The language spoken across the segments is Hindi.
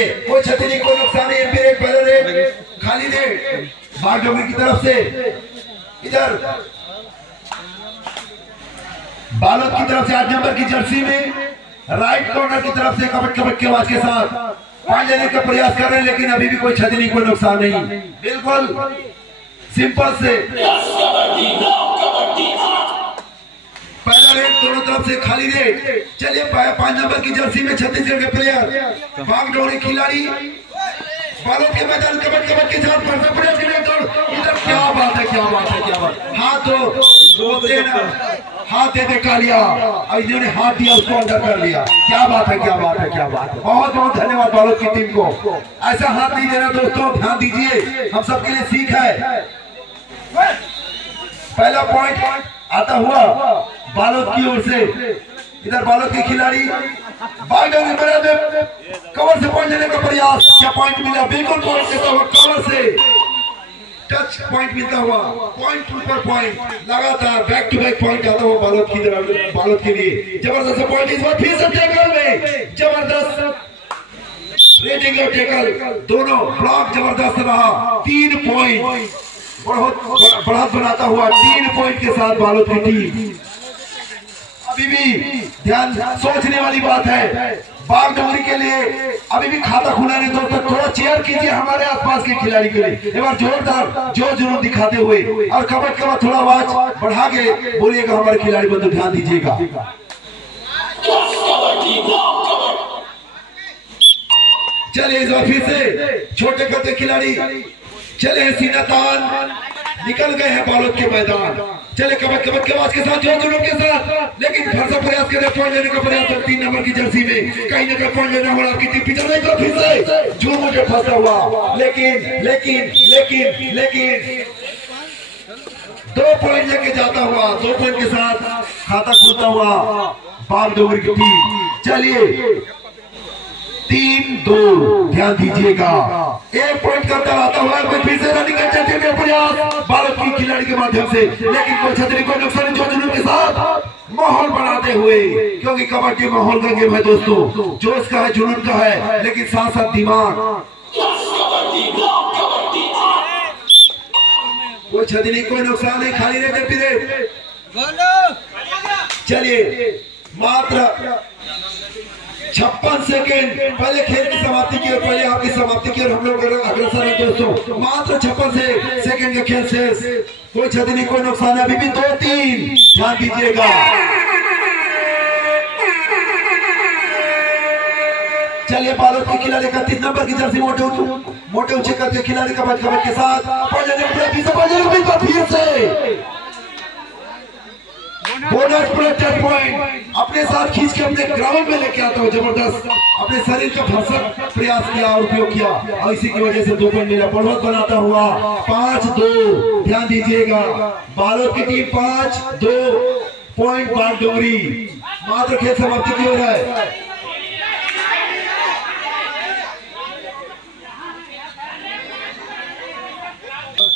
चलिए कोई क्षति नहीं, कोई नुकसान नहीं। एमपी रेड, पहले रेड, खाली रेड बागडोगरी की तरफ से। इधर बालोद की तरफ से 8 नंबर की जर्सी में राइट कॉर्नर की तरफ से कबड्डी कबड्डी की आवाज के साथ 5 लेने का प्रयास कर रहे हैं, लेकिन अभी भी कोई क्षति नहीं, कोई नुकसान नहीं, बिल्कुल सिंपल से। पहला रेड दोनों तरफ से खाली रेड। चलिए 5 नंबर की जर्सी में छत्तीसगढ़ के प्लेयर बागडोगरी खिलाड़ी बालोद के मैदान कबड्डी कबड्डी के साथ प्रयास इधर। क्या बात है, क्या बात है, क्या बात। हाथ हाथ देते कालिया, इन्होंने हाथ दिया, उसको अंदर कर लिया। क्या बात है, क्या बात है, क्या बात है। बहुत बहुत धन्यवाद बालोद की टीम को। ऐसा हाथ नहीं देना दोस्तों, ध्यान दीजिए, हम सबके लिए सीख है। पहला पॉइंट आता हुआ बालोद की ओर से। इधर बालोद के खिलाड़ी बागडोगरी कवर से पॉइंट लेने का प्रयास। क्या पॉइंट मिला? बिल्कुल पॉइंट देता हुआ कवर से टच पॉइंट मिलता हुआ, पॉइंट ऊपर पॉइंट, लगातार बैक टू बैक पॉइंट आता हुआ बालोद की तरफ, बालोद के लिए जबरदस्त पॉइंट। इस बार फिर से टैकल में जबरदस्त रेटिंग और टैकल दोनों ब्लॉक जबरदस्त रहा। 3 पॉइंट बहुत बढ़त बनाता हुआ 3 पॉइंट के साथ बालोद की टीम। अभी भी ध्यान सोचने वाली बात है, बागडोगरी के लिए अभी भी खाता खुला नहीं दोस्तों। थोड़ा चेयर कीजिए हमारे आसपास के खिलाड़ी के लिए, एक बार जोरदार जोर जुनून दिखाते हुए, और कबड्डी का थोड़ा आवाज बढ़ा के बोलिएगा हमारे खिलाड़ी बंधु, ध्यान दीजिएगा। चलिए इस बार फिर से छोटे करते खिलाड़ी चले सीना तान निकल गए हैं बालोद के मैदान। चले कबड्डी कबड्डी के आवाज के साथ, जोर जुनून के साथ, लेकिन फिर से प्रयास करें पॉइंट लेने का प्रयास। 3 नंबर की जर्सी में कहीं ना कहीं पॉइंट लेना होगा आपकी टीम पीछे नहीं, तो फिर से झूम मुझे फंसा हुआ। लेकिन लेकिन लेकिन लेकिन 2 पॉइंट लेके जाता हुआ, 2 पॉइंट के साथ खाता खुलता हुआ बागडोगरी की टीम। चलिए 3-2 ध्यान दीजिएगा। 1 पॉइंट करता आता हुआ फिर से रनिंग करते हुए प्रयास बालोद की खिलाड़ी के माध्यम से, लेकिन कोई छतरी को नुकसान जो जुनून के साथ माहौल बनाते हुए, क्योंकि कबड्डी माहौल का गेम है दोस्तों, जोश का है, जुनून का है, लेकिन साथ साथ दिमाग। कोई छतरी नहीं, कोई नुकसान नहीं, खाली रहे पीरियड। चलिए मात्र 56 सेकेंड पहले खेल की समाप्ति की और पहले आपकी समाप्ति की और हम लोग अग्रसर हैं दोस्तों। मात्र 56 सेकेंड का खेल शेष, कोई क्षति नहीं, कोई नुकसान है। अभी भी 2-3 ध्यान दीजिएगा। चलिए बालोद के खिलाड़ी 31 नंबर की जर्सी मोटे ऊंचे करके खिलाड़ी कबड्डी कबड्डी के साथ फिर से बोनस प्लस 10 पॉइंट अपने साथ खींच के अपने ग्राउंड में लेके आता हूँ। जबरदस्त अपने शरीर का भरसक प्रयास किया और उपयोग किया, और इसी की वजह से 2 पॉइंट मिला। बढ़त बनाता हुआ 5-2 ध्यान दीजिएगा। बालोद की टीम 5-2 पॉइंट बागडोगरी। मात्र खेल समाप्ति की ओर है।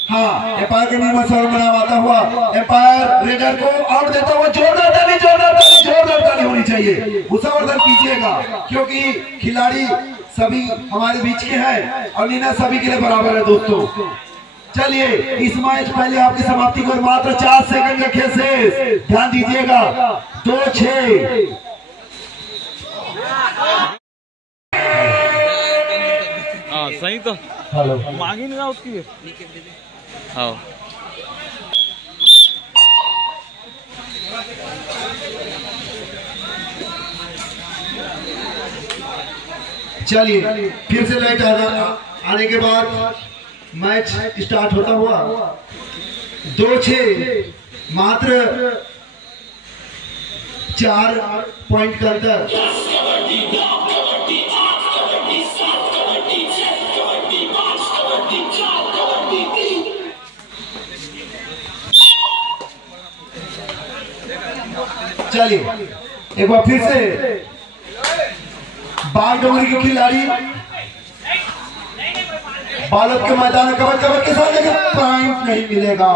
हाँ, एम्पायर के नियम से बनावाता हुआ एम्पायर रेडर को आउट देता हुआ जोरदार ताली होनी चाहिए। गुस्सावर्धन कीजिएगा, क्योंकि खिलाड़ी सभी हमारे बीच के हैं और नीना सभी के लिए बराबर है दोस्तों। चलिए इस मैच पहले आपकी समाप्ति को मात्र 4 सेकंड का खेल से ध्यान दीजिएगा। 2-6 सही तो हेलो मांगी नहीं ना उसकी। हाँ चलिए फिर से लाइट आने के बाद मैच स्टार्ट होता हुआ 2-6 मात्र 4 पॉइंट का अंतर। चलिए एक बार फिर से बागडोगरी के खिलाड़ी बालोद के मैदान में कबड्डी के साथ, लेकिन पॉइंट नहीं मिलेगा।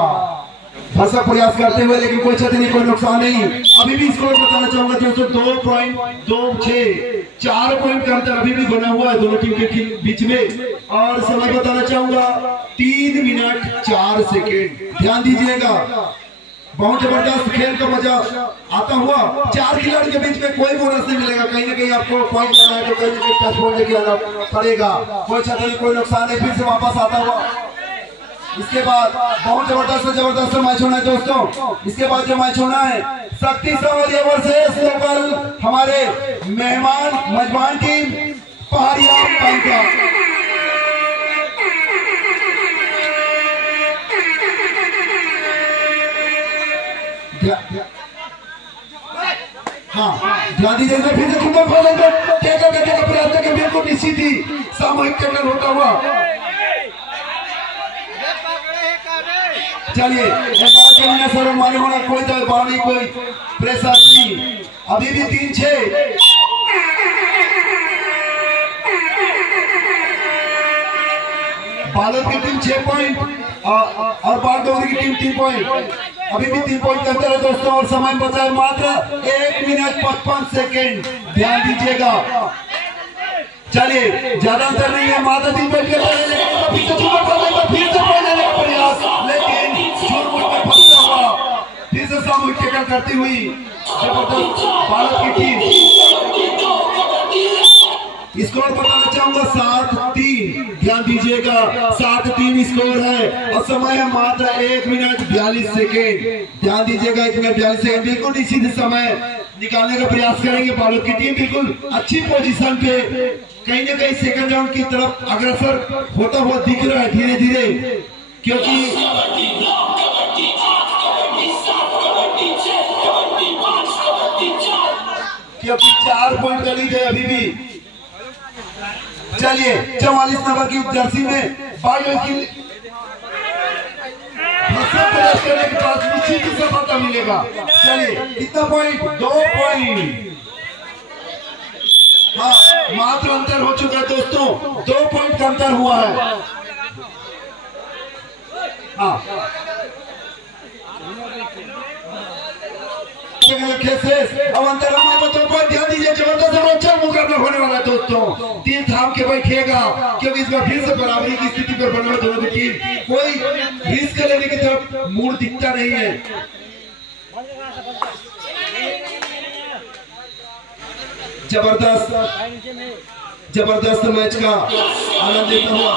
भरसक प्रयास करते हुए, लेकिन कोई क्षति नहीं, कोई नुकसान नहीं। अभी भी स्कोर बताना चाहूंगा दोस्तों, 2.26, 4 पॉइंट का अंतर अभी भी बना हुआ है दोनों टीम के बीच में। और समय बताना चाहूंगा 3 मिनट 4 सेकेंड। ध्यान दीजिएगा, बहुत जबरदस्त खेल का मजा आता हुआ। 4 खिलाड़ी के बीच में कोई बोनस नहीं मिलेगा, कहीं ना कहीं आपको पॉइंट लेना है तो कहीं ना कहीं टच पॉइंट लेके आना पड़ेगा। कोई क्षति नहीं, कोई नुकसान नहीं, फिर से वापस आता हुआ। इसके बाद बहुत जबरदस्त मैच होना है दोस्तों। इसके बाद जो मैच होना है शक्ति सावरिया वर्सेस लोकल हमारे मेजबान टीम पहाड़िया पंखा। हाँ, ध्यान दीजिए, फिर से सुंदर टैकल करने का प्रयास करके बिल्कुल निश्चित ही सामूहिक टैकल होता हुआ। चलिए, सर मालूम होना, कोई दबाव नहीं, कोई प्रेशर नहीं। अभी भी 3-6। बालोद की टीम 6 पॉइंट और बागडोगरी की टीम 3 पॉइंट। अभी भी 3 पॉइंट का अंतर है दोस्तों, और समय बचा है मात्र 1 मिनट 55 सेकेंड। ध्यान दीजिएगा, चलिए ज्यादा अंतर नहीं है, मात्र 3 पॉइंट का अंतर है। फिर से पॉइंट लेने का प्रयास, लेकिन झूठ में फंसता हुआ फिर से सामूहिक टैकल करती हुई जबरदस्त बालोद की टीम। स्कोर बताना चाहूंगा 7-3। ध्यान दीजिएगा, 7-3 स्कोर है और समय है मात्र 1 मिनट 42 सेकेंड। ध्यान दीजिएगा, 1 मिनट 42 सेकेंड। बिल्कुल निश्चित समय निकालने का प्रयास करेंगे बालोद की टीम। बिल्कुल अच्छी पोजीशन पे कहीं ना कहीं सेकंड राउंड की तरफ अग्रसर होता हुआ दिख रहा है धीरे धीरे, क्योंकि 4 पॉइंट का लीड है अभी भी। चलिए 44 नंबर की जर्सी में बालोद की करने के बाद निश्चित ही सफलता मिलेगा। चलिए कितना पॉइंट? 2 पॉइंट। हाँ, मात्र अंतर हो चुका है दोस्तों, 2 पॉइंट का अंतर हुआ है। हाँ, अब अंतर हमारे 2 पॉइंट। ध्यान दीजिए, जबरदस्त रोचक मुकाबला होने वाला है दोस्तों। 3 थाम के बैठेगा, क्योंकि इस बार फिर से बराबरी की स्थिति पर बने हुए दोनों की टीम। कोई रिस्क लेने की तरफ मूड दिखता नहीं है। जबरदस्त मैच का आनंद लेता हुआ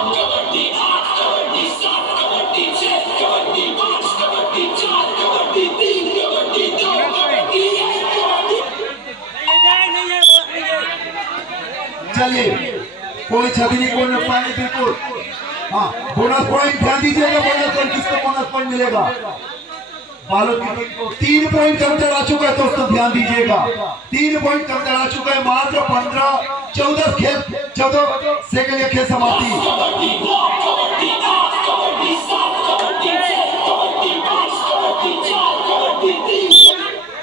चलिए, कोई क्षति नहीं, कोई नुकसान नहीं, बिल्कुल। हाँ, बोनस पॉइंट ध्यान दीजिएगा, बोनस पॉइंट किसको बोनस पॉइंट मिलेगा? बालोद की टीम को 3 पॉइंट का अंतर आ चुका है दोस्तों। ध्यान दीजिएगा, 3 पॉइंट का अंतर आ चुका है। मात्र 14 सेकंड खेल समाप्ति।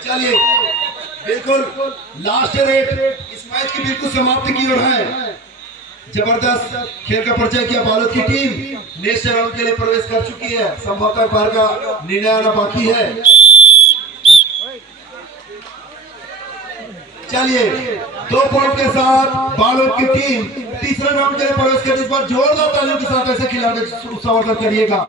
चलिए, बिल्कुल लास्ट रेट इस मैच की बिल्कुल समाप्ति की ओर है। जबरदस्त खेल का परिचय किया बालोद की टीम। नेक्स्ट राउंड के लिए प्रवेश कर चुकी है। संभवतः बाहर का निर्णय आना बाकी है। चलिए, 2 पॉइंट के साथ बालोद की टीम तीसरे राउंड के लिए प्रवेश कर। इस बार जोरदार तालियों के साथ ऐसे खिलाड़ी संवर्धन करिएगा।